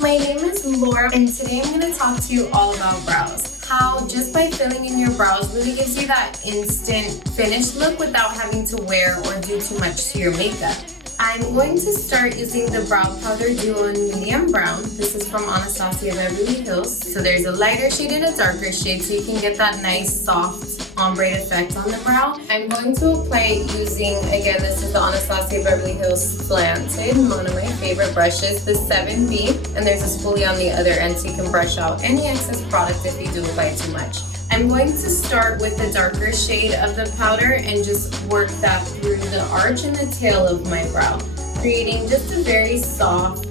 My name is Laura, and today I'm going to talk to you all about brows. How just by filling in your brows really gives you that instant finished look without having to wear or do too much to your makeup. I'm going to start using the Brow Powder Duo in Medium Brown. This is from Anastasia Beverly Hills. So there's a lighter shade and a darker shade so you can get that nice soft ombre effect on the brow. I'm going to apply it using, again, this is the Anastasia Beverly Hills Slanted, one of my favorite brushes, the 7B, and there's a spoolie on the other end so you can brush out any excess product if you do apply too much. I'm going to start with the darker shade of the powder and just work that through the arch and the tail of my brow, creating just a very soft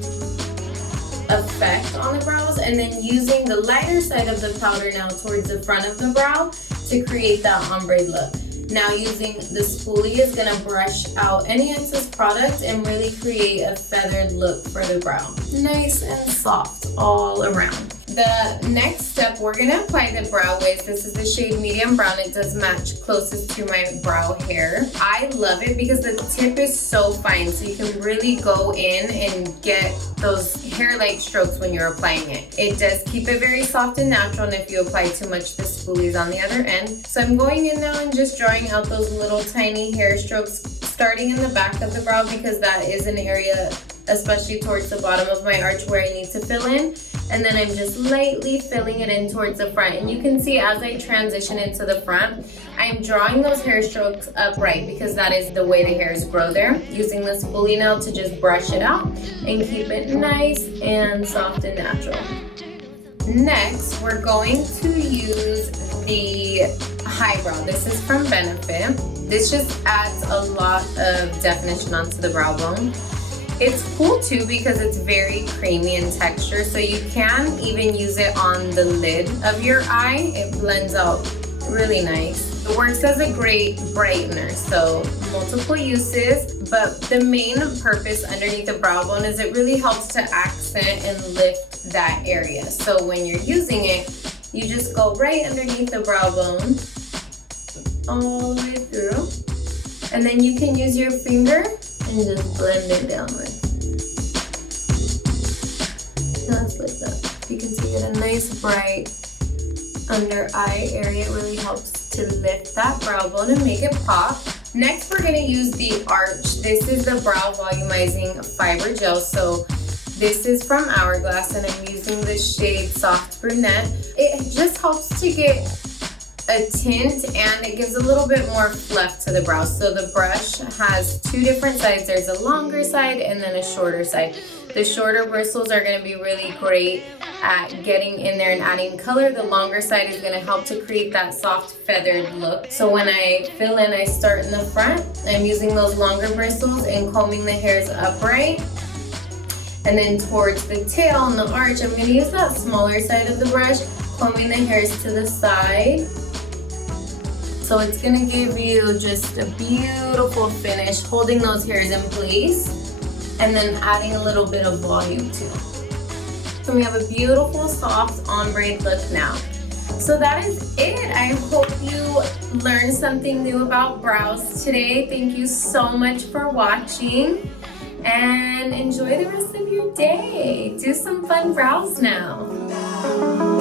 effect on the brows, and then using the lighter side of the powder now towards the front of the brow to create that ombre look. Now using the spoolie is going to brush out any excess product and really create a feathered look for the brow. Nice and soft all around. The next step, we're going to apply the brow wiz. This is the shade Medium Brown. It does match closest to my brow hair. I love it because the tip is so fine, so you can really go in and get those hair-like strokes when you're applying it. It does keep it very soft and natural, and if you apply too much, the spoolie's on the other end. So I'm going in now and just drawing out those little tiny hair strokes, starting in the back of the brow because that is an area, especially towards the bottom of my arch, where I need to fill in. And then I'm just lightly filling it in towards the front. And you can see as I transition into the front, I'm drawing those hair strokes upright because that is the way the hairs grow there. Using the spoolie now to just brush it out and keep it nice and soft and natural. Next, we're going to use the Highbrow. This is from Benefit. This just adds a lot of definition onto the brow bone. It's cool too because it's very creamy in texture, so you can even use it on the lid of your eye. It blends out really nice. It works as a great brightener, so multiple uses, but the main purpose underneath the brow bone is it really helps to accent and lift that area. So when you're using it, you just go right underneath the brow bone, all the way through, and then you can use your finger and just blend it downward. Just like that. You can see it a nice bright under eye area. It really helps to lift that brow bone and make it pop. Next, we're gonna use the arch. This is the Brow Volumizing Fiber Gel. So this is from Hourglass and I'm using the shade Soft Brunette. It just helps to get a tint and it gives a little bit more fluff to the brows. So the brush has two different sides. There's a longer side and then a shorter side. The shorter bristles are going to be really great at getting in there and adding color. The longer side is going to help to create that soft feathered look. So when I fill in, I start in the front. I'm using those longer bristles and combing the hairs upright. And then towards the tail and the arch, I'm going to use that smaller side of the brush, combing the hairs to the side. So it's gonna give you just a beautiful finish, holding those hairs in place and then adding a little bit of volume too. So we have a beautiful soft ombre look now. So that is it. I hope you learned something new about brows today. Thank you so much for watching and enjoy the rest of your day. Do some fun brows now.